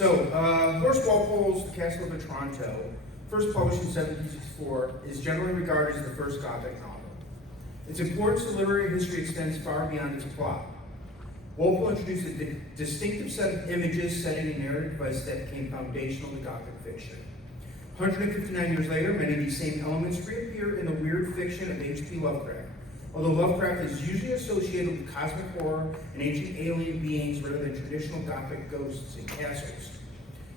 Horace Walpole's The Castle of Otranto, first published in 1764, is generally regarded as the first Gothic novel. Its importance to literary history extends far beyond its plot. Walpole introduced a distinctive set of images, setting, and narrative device that became foundational to Gothic fiction. 159 years later, many of these same elements reappear in the weird fiction of H.P. Lovecraft, although Lovecraft is usually associated with cosmic horror and ancient alien beings rather than traditional Gothic ghosts and castles.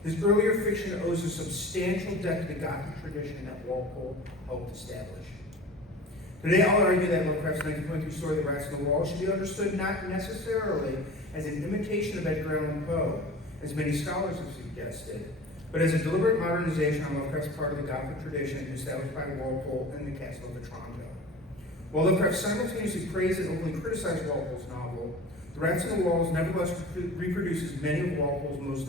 His earlier fiction owes a substantial debt to the Gothic tradition that Walpole helped establish. Today, I'll argue that Lovecraft's 1923 story, The Rats on the Wall, should be understood not necessarily as an imitation of Edgar Allan Poe, as many scholars have suggested, but as a deliberate modernization on Lovecraft's part of the Gothic tradition established by Walpole and The Castle of Otranto. While Lovecraft simultaneously praised and openly criticized Walpole's novel, The Rats on the Walls nevertheless reproduces many of Walpole's most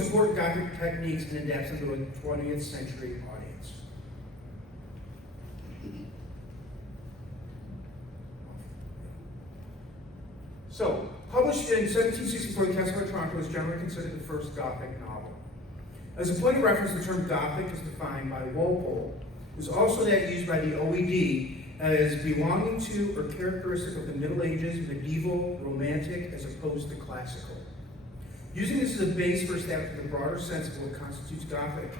important Gothic techniques and adapts them to a 20th century audience. Published in 1764, The Castle of Otranto is generally considered the first Gothic novel. As a point of reference, the term Gothic is defined by Walpole. It is also that used by the OED as belonging to or characteristic of the Middle Ages, medieval, romantic, as opposed to classical. Using this as a base for establishing the broader sense of what constitutes Gothic,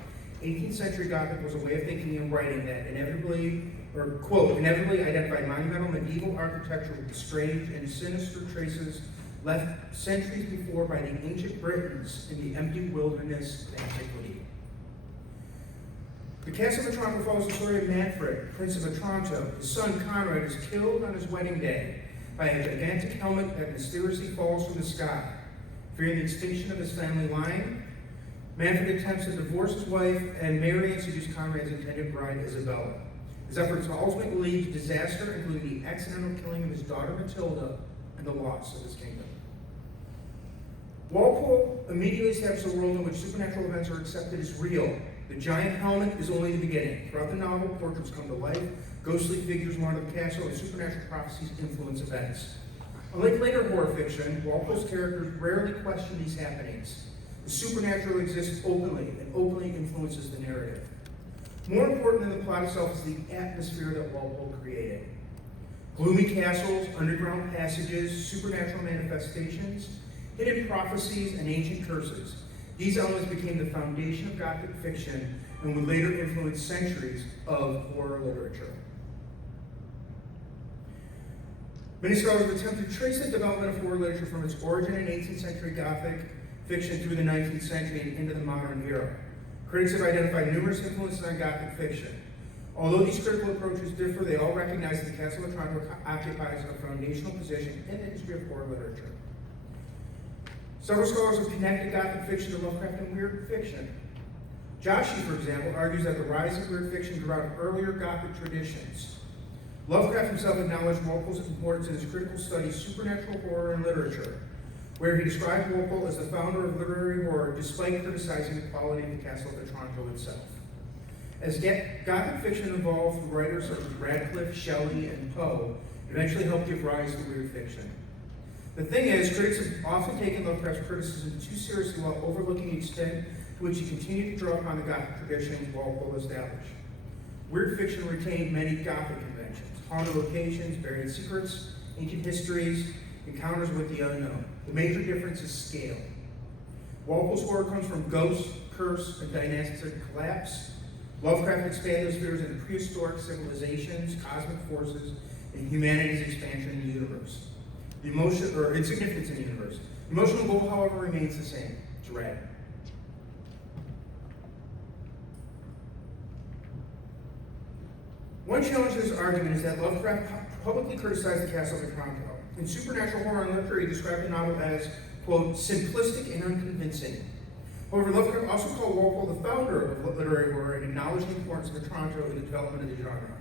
18th century Gothic was a way of thinking and writing that inevitably identified monumental medieval architecture with the strange and sinister traces left centuries before by the ancient Britons in the empty wilderness of antiquity. The Castle of Otranto follows the story of Manfred, Prince of Otranto. His son Conrad is killed on his wedding day by a gigantic helmet that mysteriously falls from the sky. Fearing the extinction of his family line, Manfred attempts to divorce his wife and marry and seduce Conrad's intended bride, Isabella. His efforts ultimately lead to disaster, including the accidental killing of his daughter Matilda and the loss of his kingdom. Walpole immediately established a world in which supernatural events are accepted as real. The giant helmet is only the beginning. Throughout the novel, portraits come to life, ghostly figures wander the castle, and supernatural prophecies influence events. Unlike later horror fiction, Walpole's characters rarely question these happenings. The supernatural exists openly and openly influences the narrative. More important than the plot itself is the atmosphere that Walpole created. Gloomy castles, underground passages, supernatural manifestations, hidden prophecies, and ancient curses. These elements became the foundation of Gothic fiction and would later influence centuries of horror literature. Many scholars have attempted to trace the development of horror literature from its origin in 18th century Gothic fiction through the 19th century and into the modern era. Critics have identified numerous influences on Gothic fiction. Although these critical approaches differ, they all recognize that the Castle of Otranto occupies a foundational position in the history of horror literature. Several scholars have connected Gothic fiction to Lovecraft and weird fiction. Joshi, for example, argues that the rise of weird fiction grew out of earlier Gothic traditions. Lovecraft himself acknowledged Walpole's importance in his critical study of supernatural horror and literature, where he described Walpole as the founder of literary horror, despite criticizing the quality of the Castle of Otranto itself. As Gothic fiction evolved, writers such as Radcliffe, Shelley, and Poe eventually helped give rise to weird fiction. The thing is, critics have often taken Lovecraft's criticism too seriously while overlooking the extent to which he continued to draw upon the Gothic traditions Walpole established. Weird fiction retained many Gothic conventions: haunted locations, buried secrets, ancient histories, encounters with the unknown. The major difference is scale. Walpole's horror comes from ghosts, curse, and dynastic collapse. Lovecraft expanded those fears into prehistoric civilizations, cosmic forces, and humanity's expansion in the universe. The insignificance in the universe. The emotional goal, however, remains the same: dread. One challenge to this argument is that Lovecraft publicly criticized the Castle of Otranto. In supernatural horror and literature, he described the novel as, quote, simplistic and unconvincing. However, Lovecraft also called Walpole the founder of literary horror and acknowledged the importance of Otranto in the development of the genre.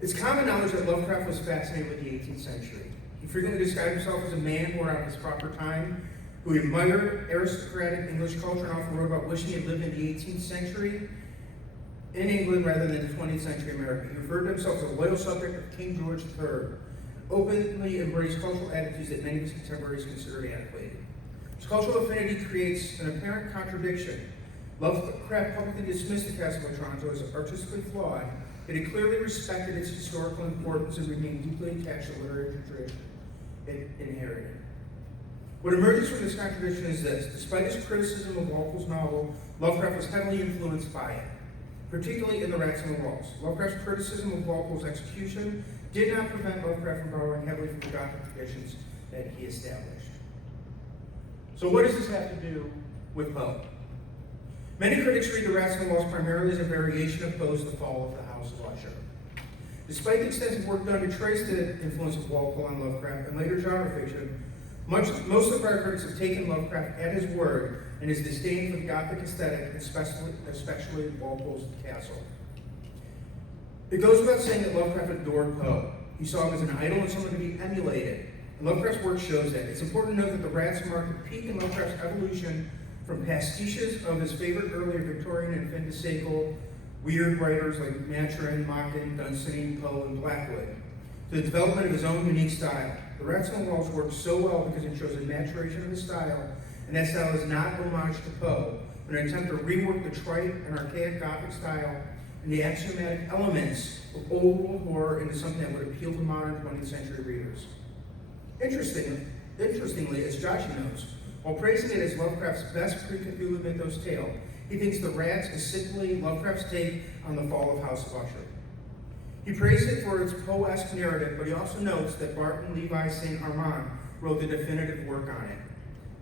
It's common knowledge that Lovecraft was fascinated with the 18th century. He frequently described himself as a man born out of his proper time, who admired aristocratic English culture and often wrote about wishing he had lived in the 18th century in England rather than the 20th century America. He referred to himself as a loyal subject of King George III, openly embraced cultural attitudes that many of his contemporaries considered antiquated. Its cultural affinity creates an apparent contradiction. Lovecraft publicly dismissed the Castle of Otranto as artistically flawed, yet he clearly respected its historical importance and remained deeply attached to the literary tradition it inherited. What emerges from this contradiction is this: despite his criticism of Walpole's novel, Lovecraft was heavily influenced by it, particularly in The Rats on the Walls. Lovecraft's criticism of Walpole's execution did not prevent Lovecraft from borrowing heavily from the Gothic traditions that he established. So what does this have to do with Poe? Many critics read The Rats on the Walls primarily as a variation of Poe's The Fall of the House of Usher. Despite the extensive work done to trace the influence of Walpole on Lovecraft and later genre fiction, most of the prior critics have taken Lovecraft at his word and his disdain for the Gothic aesthetic, especially Walpole's Castle. It goes without saying that Lovecraft adored Poe. He saw him as an idol and someone to be emulated. And Lovecraft's work shows that. It's important to note that The Rats marked a peak in Lovecraft's evolution from pastiches of his favorite earlier Victorian and fin de siècle weird writers like Maturin, Machen, Dunsany, Poe, and Blackwood, to the development of his own unique style. The Rats on the Walls works so well because it shows a maturation of his style, and that style is not homage to Poe, but an attempt to rework the trite and archaic Gothic style and the axiomatic elements of old world horror into something that would appeal to modern 20th century readers. Interestingly, as Josh notes, while praising it as Lovecraft's best pre-Cthulhu mythos tale, he thinks The Rats is simply Lovecraft's take on the fall of House of Usher. He praised it for its Poe-esque narrative, but he also notes that Barton Levi St. Armand wrote the definitive work on it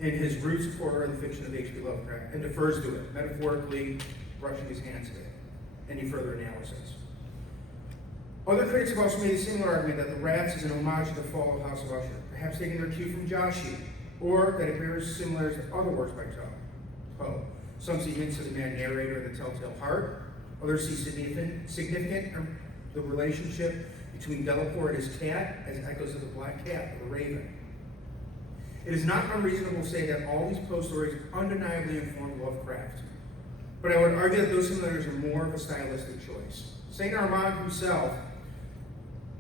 in his Roots of Horror and the Fiction of H.P. Lovecraft, and defers to it, metaphorically brushing his hands at it. Any further analysis? Other critics have also made a similar argument that The Rats is an homage to the fall of House of Usher, perhaps taking their cue from Joshi, or that it bears similarities to other works by Poe. Some see hints of the mad narrator of The Telltale Heart. Others see significant the relationship between Delaporte and his cat as echoes of the black cat of the raven. It is not unreasonable to say that all these Poe stories undeniably informed Lovecraft, but I would argue that those similarities are more of a stylistic choice. St. Armand himself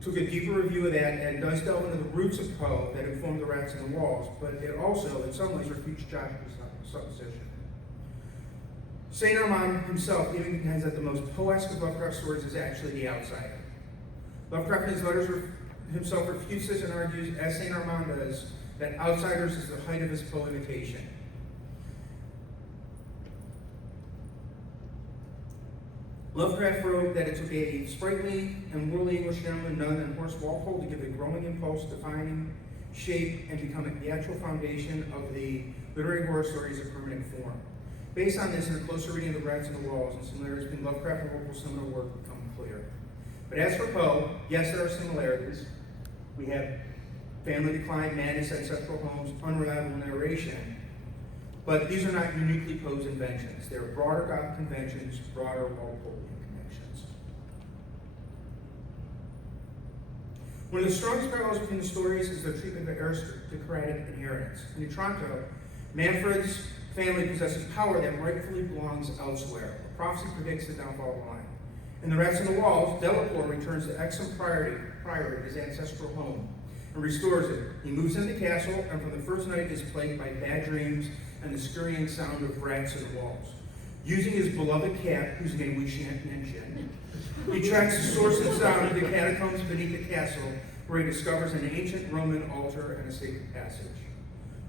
took a deeper review of that and does delve into the roots of Poe that informed The Rats on the Walls, but it also, in some ways, refutes Josh's supposition. St. Armand himself even contends that the most Poe-esque of Lovecraft stories is actually The Outsider. Lovecraft in his letters himself refutes this and argues, as St. Armand does, that Outsiders is the height of his Poe imitation. Lovecraft wrote that it took a sprightly and worldly English gentleman, nun, and Horace Walpole to give a growing impulse, defining shape, and becoming the actual foundation of the literary horror story as a permanent form. Based on this and a closer reading of The Rats on the Walls and similarities between Lovecraft and Walpole's seminal work become clear. But as for Poe, yes, there are similarities. We have family decline, madness, ancestral homes, unreliable narration. But these are not uniquely Poe's inventions. They're broader Gothic conventions, broader Walpolean connections. One of the strongest parallels between the stories is their treatment of aristocratic inheritance. In Otranto, Manfred's family possesses power that rightfully belongs elsewhere. A prophecy predicts the downfall of the line. In The Rats on the Walls, Delaporte returns to Exham Priory, his ancestral home, and restores it. He moves into the castle, and from the first night is plagued by bad dreams and the scurrying sound of rats in the walls. Using his beloved cat, whose name we shan't mention, he tracks the source of sound to the catacombs beneath the castle, where he discovers an ancient Roman altar and a sacred passage.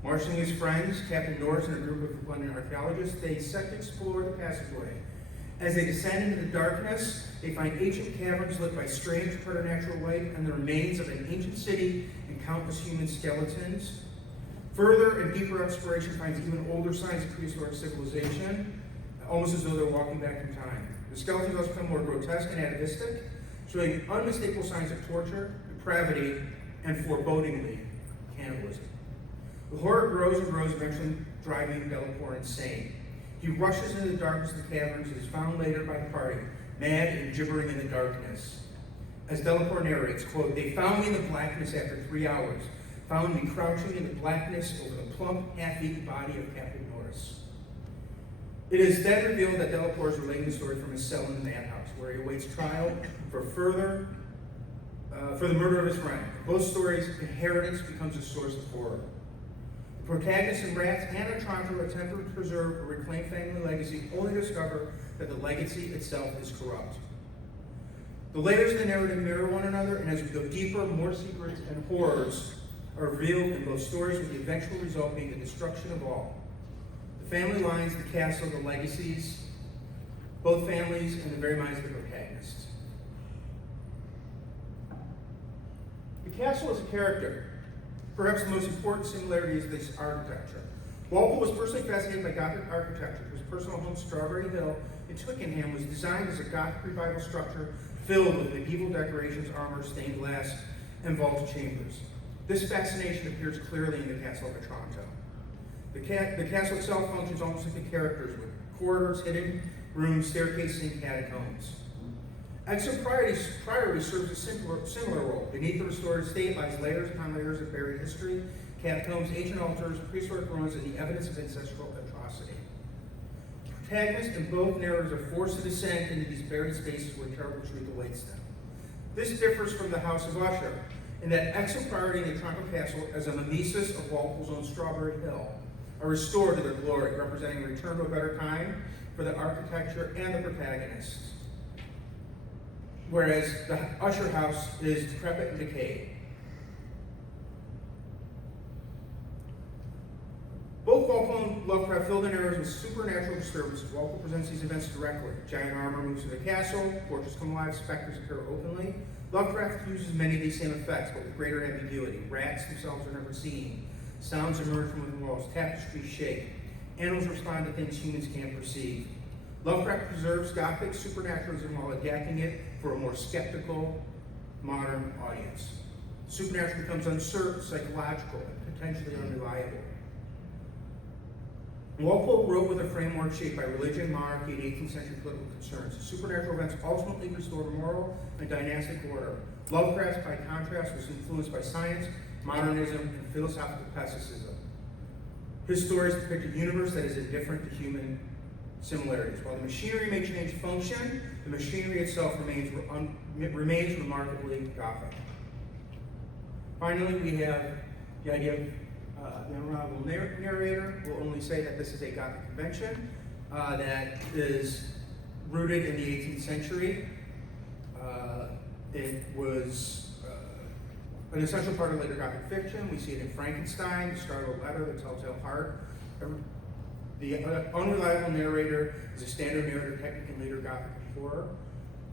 Marshalling his friends, Captain Norris and a group of London archaeologists, they set to explore the passageway. As they descend into the darkness, they find ancient caverns lit by strange preternatural light and the remains of an ancient city and countless human skeletons. Further and deeper exploration finds even older signs of prehistoric civilization, almost as though they're walking back in time. The skeletons also become more grotesque and atavistic, showing unmistakable signs of torture, depravity, and forebodingly, cannibalism. The horror grows and grows, eventually driving Delaporte insane. He rushes into the darkness of the caverns and is found later by the party, mad and gibbering in the darkness. As Delaporte narrates, quote, "They found me in the blackness after 3 hours, found me crouching in the blackness over the plump, half-eaten body of Captain Norris." It is then revealed that Delaporte is relating the story from his cell in the madhouse, where he awaits trial for the murder of his friend. In both stories, inheritance becomes a source of horror. The protagonists in Rats and Otranto attempt to preserve or reclaim family legacy, only to discover that the legacy itself is corrupt. The layers of the narrative mirror one another, and as we go deeper, more secrets and horrors are revealed in both stories, with the eventual result being the destruction of all. The family lines, the castle, the legacies, both families, and the very minds of the protagonists. The castle as a character. Perhaps the most important similarity is this architecture. Walpole was personally fascinated by Gothic architecture. His personal home, Strawberry Hill, in Twickenham, was designed as a Gothic revival structure filled with medieval decorations, armor, stained glass, and vaulted chambers. This fascination appears clearly in the Castle of Otranto. The castle itself functions almost like the characters, with corridors, hidden rooms, staircases, and catacombs. Exo Priory serves a similar role. Beneath the restored estate lies layers upon layers of buried history, catacombs, ancient altars, prehistoric ruins, and the evidence of ancestral atrocity. Protagonists in both narratives are forced to descend into these buried spaces where terrible truth awaits them. This differs from the House of Usher, in that Exo Priory and the Otranto Castle, as a mimesis of Walpole's own Strawberry Hill, are restored to their glory, representing a return to a better time for the architecture and the protagonists. Whereas the Usher House is decrepit and decayed. Both Walpole and Lovecraft fill the narratives with supernatural disturbances. Walpole presents these events directly. Giant armor moves through the castle, portraits come alive, specters appear openly. Lovecraft uses many of these same effects, but with greater ambiguity. Rats themselves are never seen. Sounds emerge from within walls, tapestries shake. Animals respond to things humans can't perceive. Lovecraft preserves Gothic supernaturalism while adapting it for a more skeptical, modern audience. Supernatural becomes uncertain, psychological, and potentially unreliable. Walpole wrote with a framework shaped by religion, monarchy, and 18th century political concerns. The supernatural events ultimately restored moral and dynastic order. Lovecraft, by contrast, was influenced by science, modernism, and philosophical pessimism. His stories depict a universe that is indifferent to human similarities. While the machinery may change function, the machinery itself remains remarkably Gothic. Finally, we have the idea of the unreliable narrator. Will only say that this is a Gothic convention that is rooted in the 18th century. It was an essential part of later Gothic fiction. We see it in Frankenstein, The Scarlet Letter, The Telltale Heart. The unreliable narrator is a standard narrative technique in later Gothic horror.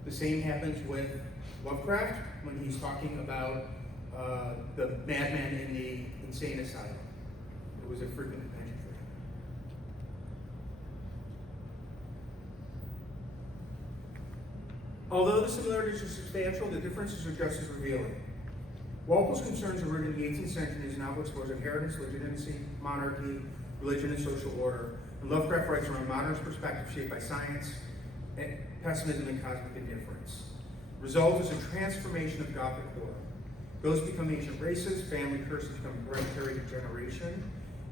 The same happens with Lovecraft when he's talking about the madman in the insane asylum. It was a frequent convention for him. Although the similarities are substantial, the differences are just as revealing. Walpole's concerns are rooted in the 18th century. His novel explores inheritance, legitimacy, monarchy, religion, and social order. And Lovecraft writes from a modernist perspective shaped by science, pessimism, and cosmic indifference. The result is a transformation of Gothic horror. Ghosts become ancient races, family curses become hereditary degeneration,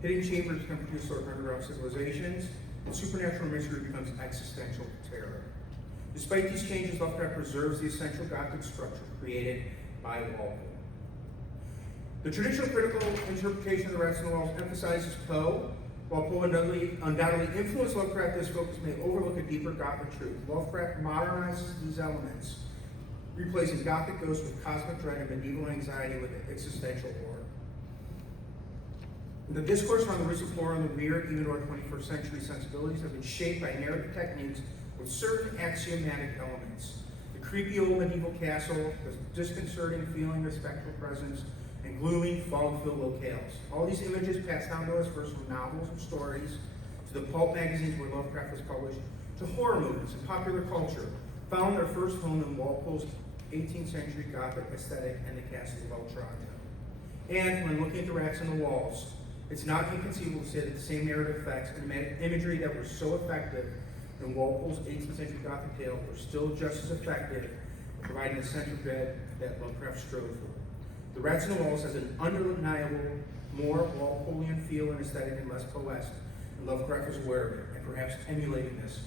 hidden chambers become prehistoric underground civilizations, and supernatural mystery becomes existential terror. Despite these changes, Lovecraft preserves the essential Gothic structure created by Walpole. The traditional critical interpretation of the Rats in the Walls emphasizes Poe. While Poe undoubtedly influenced Lovecraft, this focus may overlook a deeper Gothic truth. Lovecraft modernizes these elements, replacing Gothic ghosts with cosmic dread and medieval anxiety with existential horror. The discourse around the roots of horror and the weird, even to our 21st century sensibilities, have been shaped by narrative techniques with certain axiomatic elements. The creepy old medieval castle, the disconcerting feeling of spectral presence, and gloomy, fog-filled locales. All these images passed down to us first from novels and stories, to the pulp magazines where Lovecraft was published, to horror movies and popular culture, found their first home in Walpole's 18th century Gothic aesthetic and the Castle of Otranto. And when looking at the Rats in the Walls, it's not inconceivable to say that the same narrative effects and imagery that were so effective in Walpole's 18th century Gothic tale were still just as effective, providing the center bed that Lovecraft strove for. The Rats in the Walls has an undeniable, more Walpolean feel and aesthetic and less poetic, and Lovecraft was aware of it, and perhaps emulating this